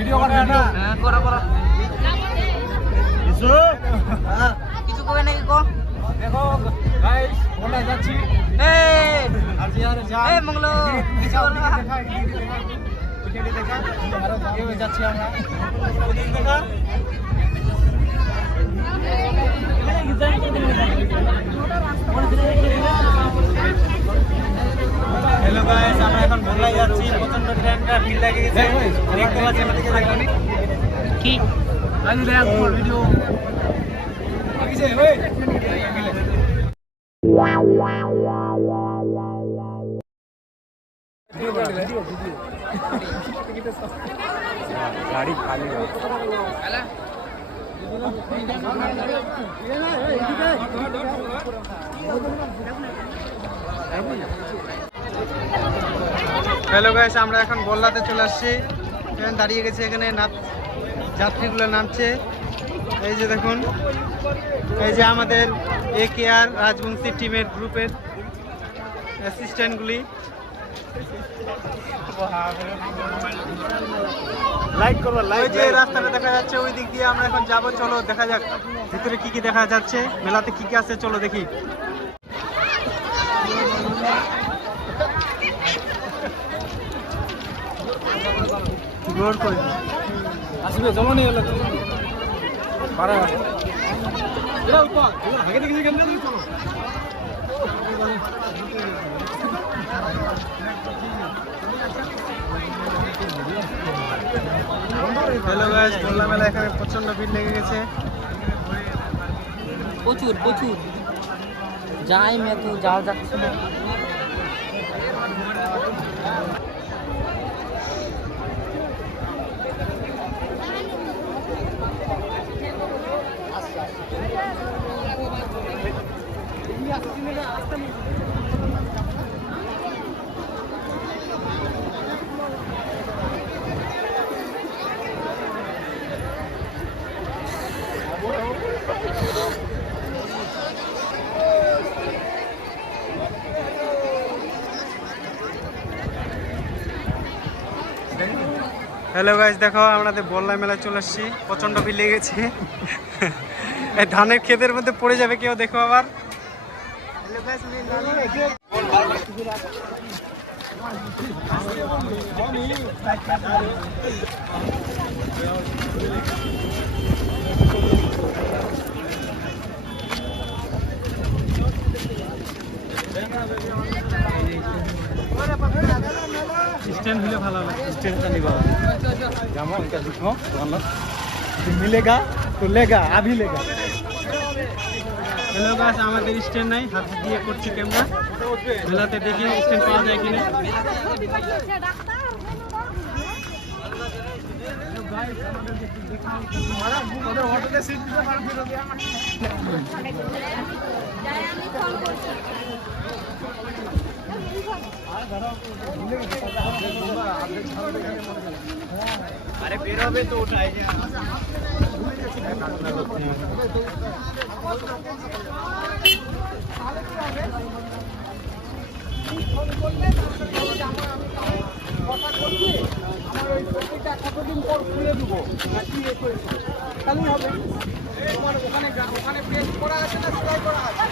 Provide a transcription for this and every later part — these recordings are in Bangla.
ভিডিও কর হ্যাঁ করো করো কিছু কবে নাকি কো দেখো গাইস বলা যাচ্ছি এই আর জিয়ারে যা এই মঙ্গলো কিছু বলবা ওইখানে দেখা আরো আগে যাচ্ছি আমরা ওদিকে দেখা হ্যালো গাইস আমরা এখন বলাই যাচ্ছি প্রচন্ড ট্রেনটা ভিড় লাগে গেছে দেখতে পাচ্ছেন এদিকে দেখুন কি আমি দেখ আমার ভিডিও কিসে ওই गाड़ी खाली है হ্যালো গাইস আমরা এখন বল্লাতে চলে আসছি ট্রেন দাঁড়িয়ে গেছে এখানে যাত্রীগুলো নামছে এই যে দেখুন এই যে আমাদের একেআর রাজবংশী টিমের গ্রুপের অ্যাসিস্ট্যান্টগুলি লাইক করো লাইক যে রাস্তাটা দেখা যাচ্ছে ওই দিক দিয়ে আমরা এখন যাব চলো দেখা যাক ভিতরে কি কি দেখা যাচ্ছে মেলাতে কি কি আছে চলো দেখি জোর করে আসবে জমা নিয়ে এলো বাড়া এরা উপর আগে দেখি কেমন দিই চলো হ্যালো গাইস গোল্লা মেলা এখানে প্রচন্ড ভিড় লেগে গেছে প্রচুর প্রচুর যাই মে তো যাওয়া যাচ্ছে না হ্যালো গাইস দেখো আমাদের বল্লা মেলায় চলে আসছি প্রচন্ড ভিড় লেগে গেছে এই ধানের ক্ষেতের মধ্যে পড়ে যাবে কেউ দেখো আবার स्टैंड मिले भाला लगे स्टैंड का नहीं बाबा जामा उनका दिखो वाला मिलेगा तो लेगा अभी लेगा हेलो गाइस আমাদের স্ট্যান্ড নাই হাত দিয়ে করছি ক্যামেরা মেলাতে দেখি স্ট্যান্ড পাওয়া যায় কিনা গাইস আমাদের দেখা মারা ওদের হোটেলে সিট দিতে পারবে ফিরে দিয়া যাই আমি ফোন করছি अरे बेरा भी तो उठाए কতদিন পর খুলে দেবো চালু হবে তোমার ওখানে পেজ করা আছে না সেলাই করা আছে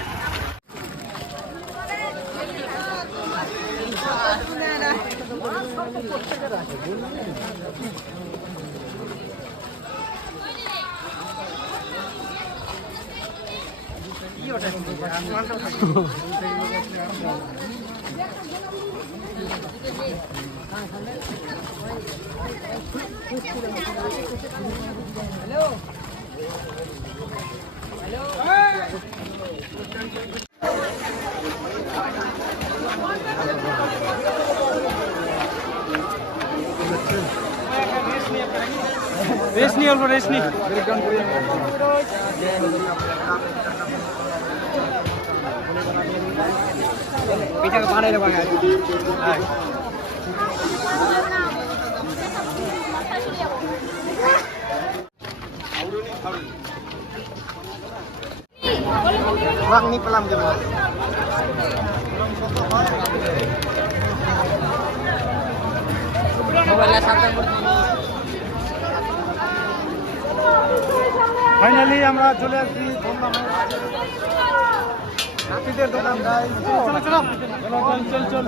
रेस नहीं और रेस नहीं पीछे का पानी लगाया Bang ni pelam je bang. Mobile nya sampai bertemu. Finally আমরা চলে আসছি বললাম নাপিতের দোকান গাইস। চলো চলো চল চল চল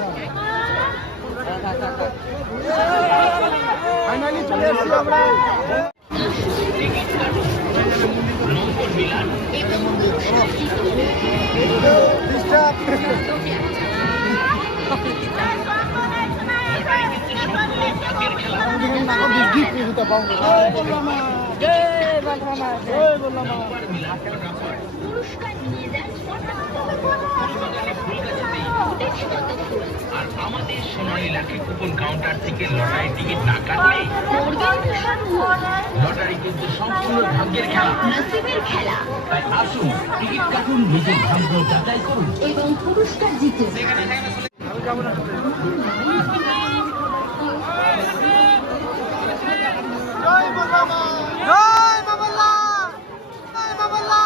ফাইনালি চলে আসছি আমরা। আর আমাদের সোনালী লাকি কুপন কাউন্টার থেকে লটারি টিকিট না কাটলে লটারি কিন্তু সম্পূর্ণ ভাগ্যের খেলা, নসিবের খেলা। তাই আসুন টিকিট কাটুন, নিজের ভাগ্য যাচাই করুন এবং পুরস্কার জিতুন। জয় বাবা, জয় বাবাল্লা, জয় বাবাল্লা।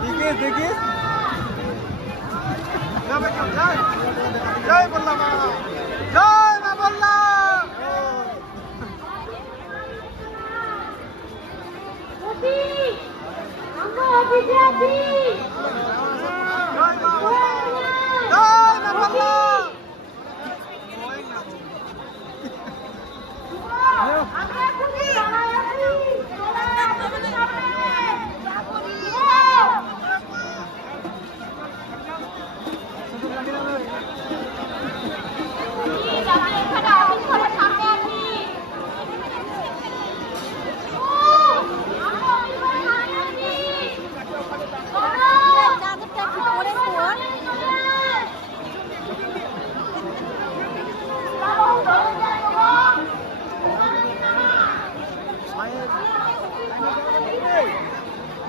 দেখিস দেখিস জয় বললাম জয় মা বললাম।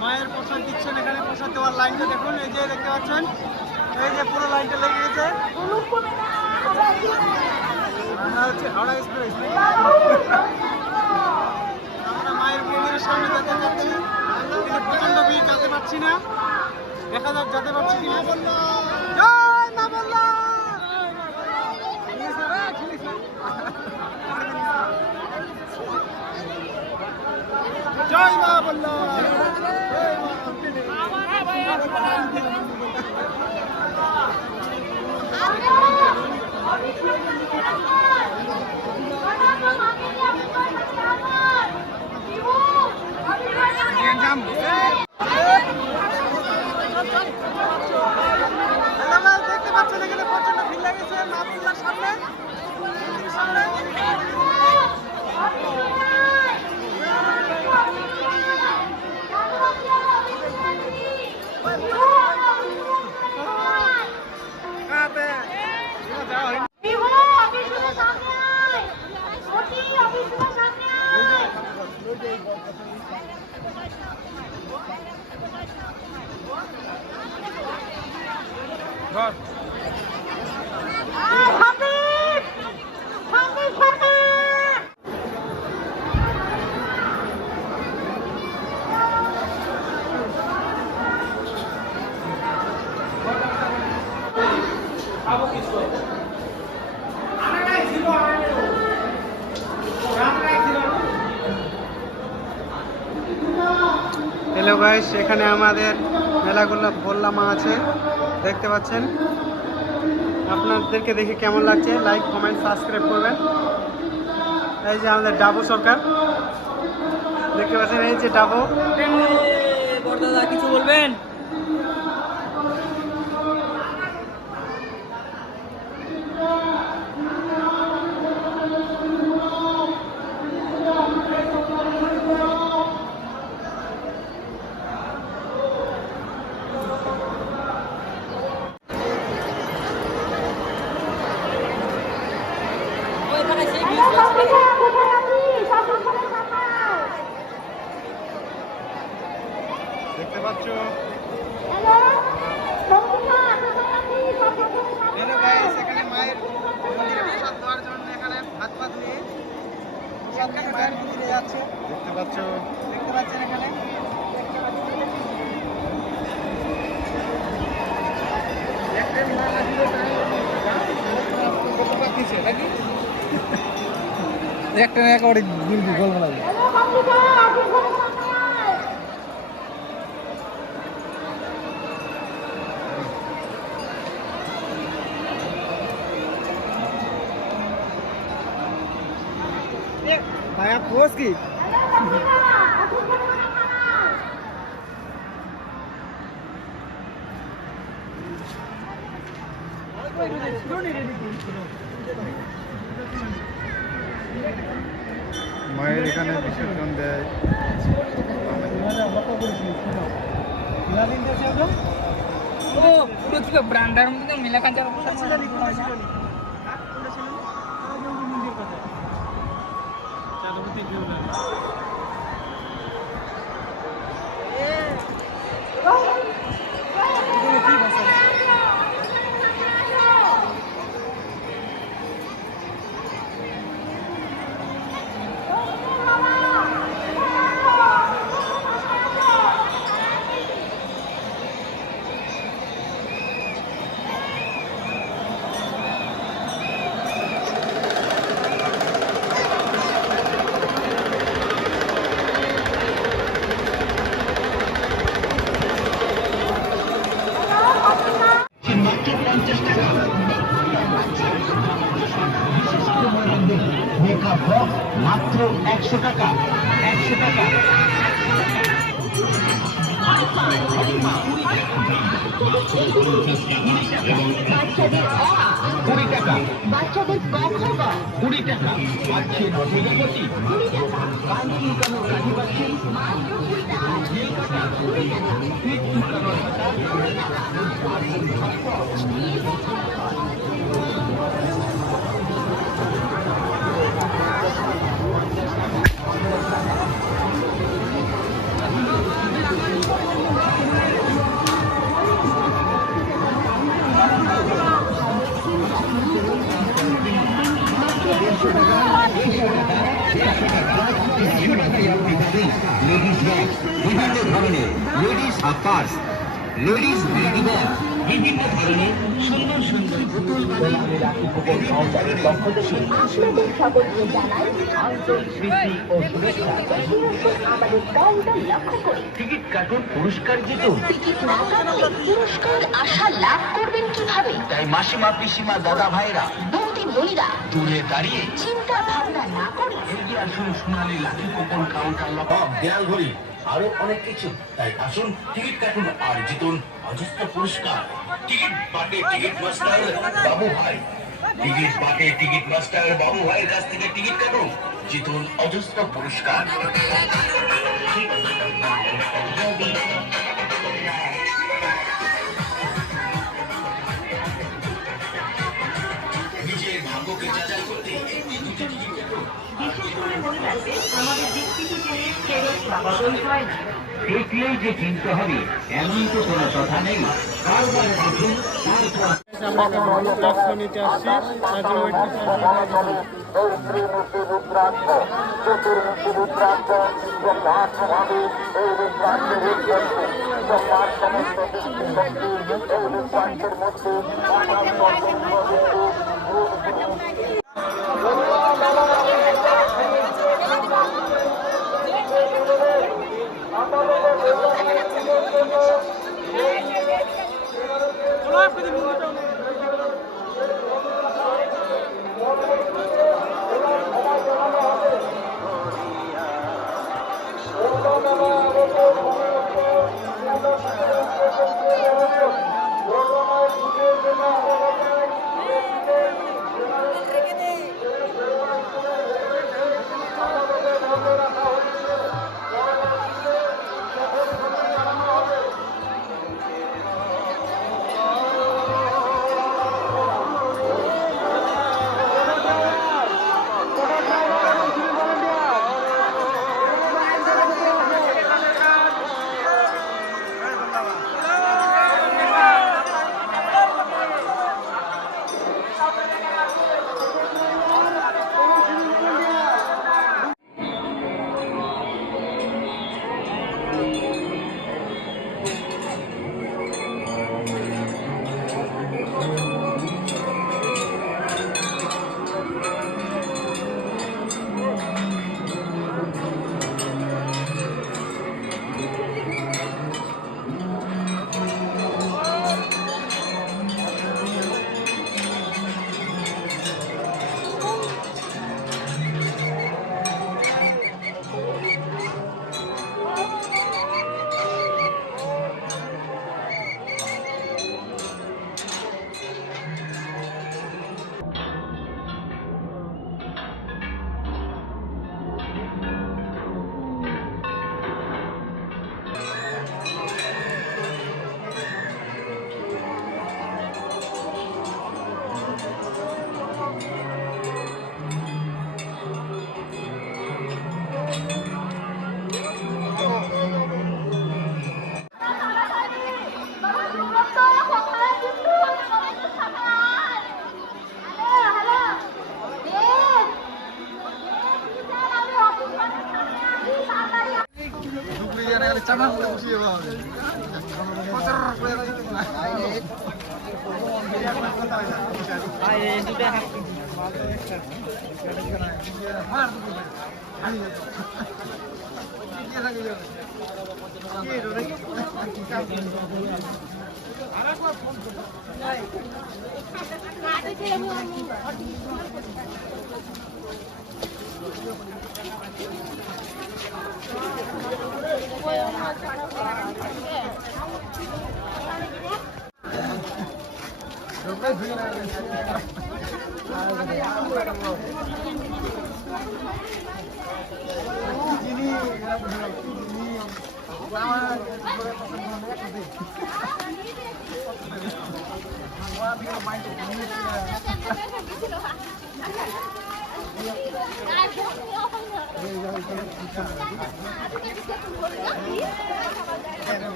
মায়ের প্রসাদ দিচ্ছেন এখানে। প্রসাদ দেওয়ার লাইনটা দেখুন, এই যে দেখতে পাচ্ছেন, এই যে পুরো লাইনটা লেগে গেছে। আমরা হচ্ছে হাওড়া এক্সপ্রেস। আমরা মায়ের মন্দিরের সামনে যেতে যাচ্ছি, কিন্তু প্রচন্ড ভিড়, যেতে পারছি না। দেখা যাক যেতে পারছি কিনা। জয় মা বললাম। জয় মা বললাম। দেখতে পাচ্ছেন এখানে প্রচন্ড ভিড় লেগেছে মাহবুবুল্লাহর সামনে। হ্যালো গাইস, এখানে আমাদের মেলাগুলো বললা মা আছে, দেখতে পাচ্ছেন। আপনাদেরকে দেখে কেমন লাগছে লাইক কমেন্ট সাবস্ক্রাইব করবেন। এই যে আমাদের ডাবু সরকার দেখতে পাচ্ছেন, এই যে ডাবু। বড়দাদা কিছু বলবেন? দেখতে পাচ্ছ, হ্যালো গাইস, এখানে মায়ের মন্দিরে প্রসাদ দেওয়ার জন্য এখানে ভাত ভাত নিয়ে প্রসাদ নিয়ে মায়ের মন্দিরে যাচ্ছে। দেখতে পাচ্ছ, দেখতে পাচ্ছেন এখানে। একটা না একেবারে গোল লাগবে। ভাইয়া পোজ কি মায়ের এখানে বিসর্জন দেয়। ব্রান্ডার মধ্যে মিলাকান মাত্র 100 টাকা। 100 টাকা। বাচ্চাদের কখন 20 টাকা পাচ্ছেন অধিকাপতি 20 টাকা কাঞ্চি কানো কাজী পাচ্ছেন মাত্র 20 টাকা 20 টাকা 20 টাকা লেডিস ব্যাগ বিভিন্ন ধরনের ladies purse ladies baby bag বিভিন্ন ধরনের সুন্দর সুন্দর পুতুল আপনাদের সকলকে জানাই আন্তরিক প্রীতি ও শুভেচ্ছা। আমাদের দলটা লক্ষ্য করি টিকিট কাটুন, পুরস্কার জিতুন। টিকিট না কাটলে পুরস্কার আশা লাভ করবেন কিভাবে? তাই মাসিমা পিসিমা দাদা ভাইরা বৌদি বোনেরা দূরে দাঁড়িয়ে চিন্তা ভাবনা না করে এগিয়ে আসুন সোনালী লাঠি কুপন কাউন্টার লক দেয়াল ঘড়ি আরো অনেক কিছু। তাই আসুন টিকিট কাটুন আর জিতুন অজস্র পুরস্কার। টিকিট পাটে টিকিট মাস্টার বাবু ভাই, টিকিট পাটে টিকিট মাস্টার বাবু ভাইয়ের কাছ থেকে টিকিট কাটুন, জিতুন অজস্র পুরস্কার। নিজের ভাগ্যকে যাচাই করতে একটি দুটি টিকিট কাটুন। দেখলেই যে কিনতে হবে এমন তো কোনো কথা নেই। কারবার দেখুন নিতে আসছি তার জন্য ওয়েট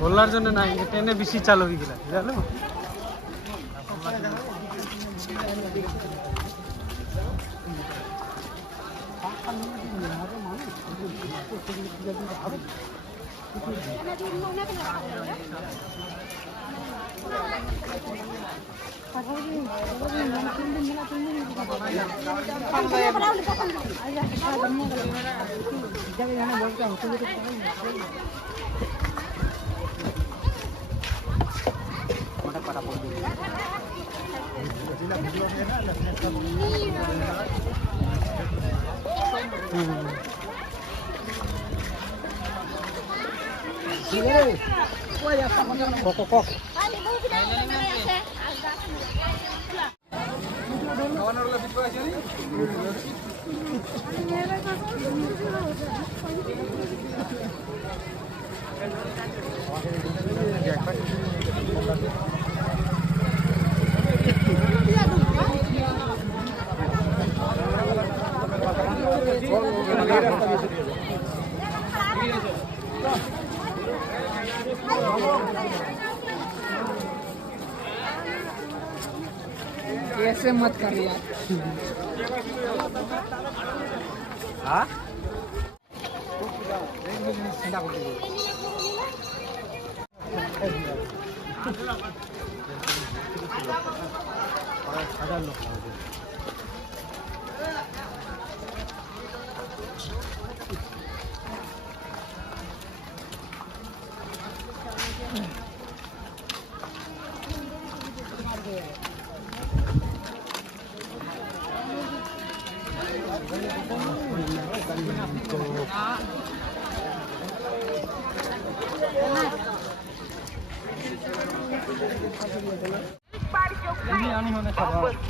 বললার জন্য নাই ট্রেনে বেশি চালু হয়ে গেল জানো ऐसे मत कर यार। हाँ?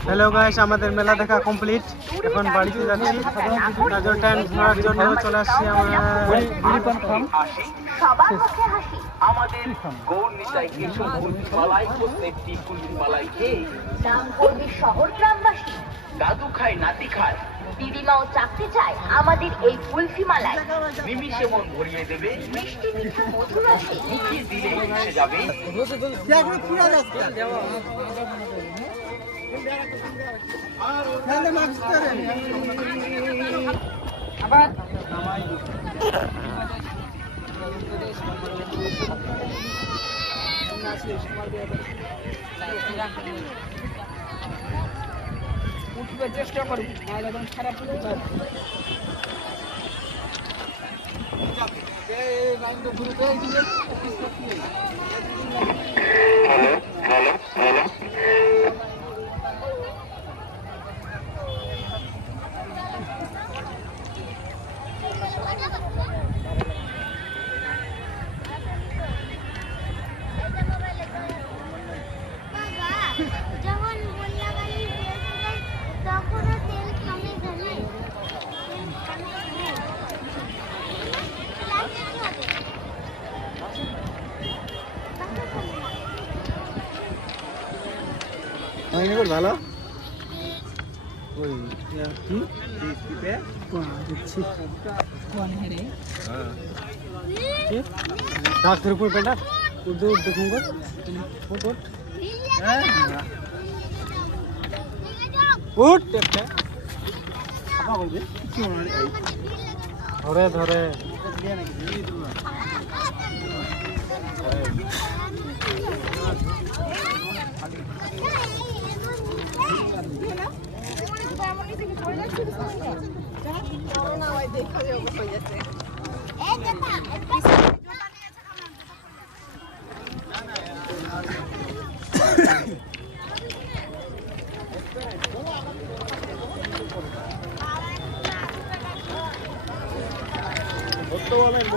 হ্যালো গাইস, আমাদের মেলা দেখা কমপ্লিট। এখন বাড়িতে যাচ্ছি। নাজর টাইম ঘোরার জন্য চলে আসছি সবার মুখে হাসি আমাদের গৌর নিতাই কেশব কুলফিমালাই ও সেফটি কুলফিমালাইকে নাম করবে শহর গ্রামবাসী। দাদু খায় নাতি খায়, দিদিমাও চাকরি চায় আমাদের এই কুলফি মালাই। নিমিষে মন ভরিয়ে দেবে মিষ্টি মিঠা মধুর রসে, মুখে দিলে মিশে যাবে। উঠবে চেষ্টা করবো, নাহলে একদম খারাপ হয়ে যাবে। হ্যালো হ্যালো হ্যালো যখন বন্যা বাড়ি তখন তেল কমে গেলে ভালো ডাক্তার উপর বেটা উর্দু দেখুন উঠ ধরে ধরে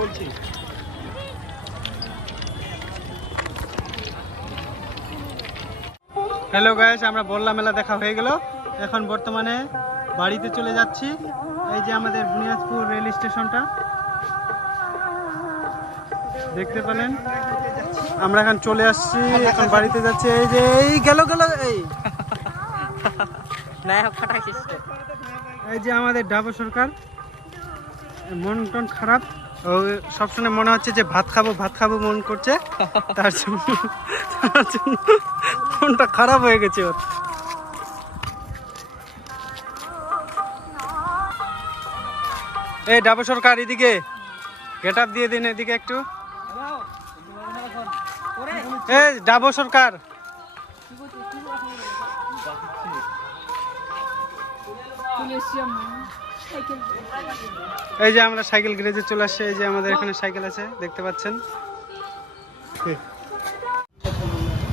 বলছি হ্যালো গাইস, আমরা বললা মেলা দেখা হয়ে গেল। এখন বর্তমানে বাড়িতে চলে যাচ্ছি। এই যে আমাদের বুনিয়াদপুর রেল স্টেশনটা দেখতে পেলেন। আমরা এখন চলে আসছি, এখন বাড়িতে যাচ্ছি। এই যে এই গেল এই এই যে আমাদের ডাবো সরকার, মন টন খারাপ। ও সবসময় মনে হচ্ছে যে ভাত খাবো মন করছে, তার জন্য মনটা খারাপ হয়ে গেছে ওর। এই ডাবো সরকার এদিকে গেট আপ দিয়ে দিন, এদিকে একটু। এই ডাবো সরকার, এই যে আমরা সাইকেল গ্যারেজে চলে আসছি। এই যে আমাদের এখানে সাইকেল আছে, দেখতে পাচ্ছেন।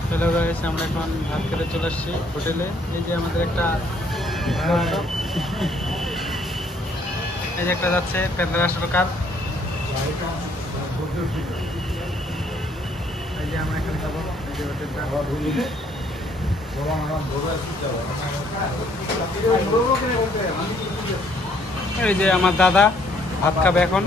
চলো গাইস, আমরা এখন ভাত খেতে চলে আসছি হোটেলে। এই যে আমাদের একটা এই যে একটা যাচ্ছে পেটলা সরকার। এই যে আমরা এখানে খাবো, এই যে হোটেলটা। এই যে আমার দাদা ভাত খাবে এখন।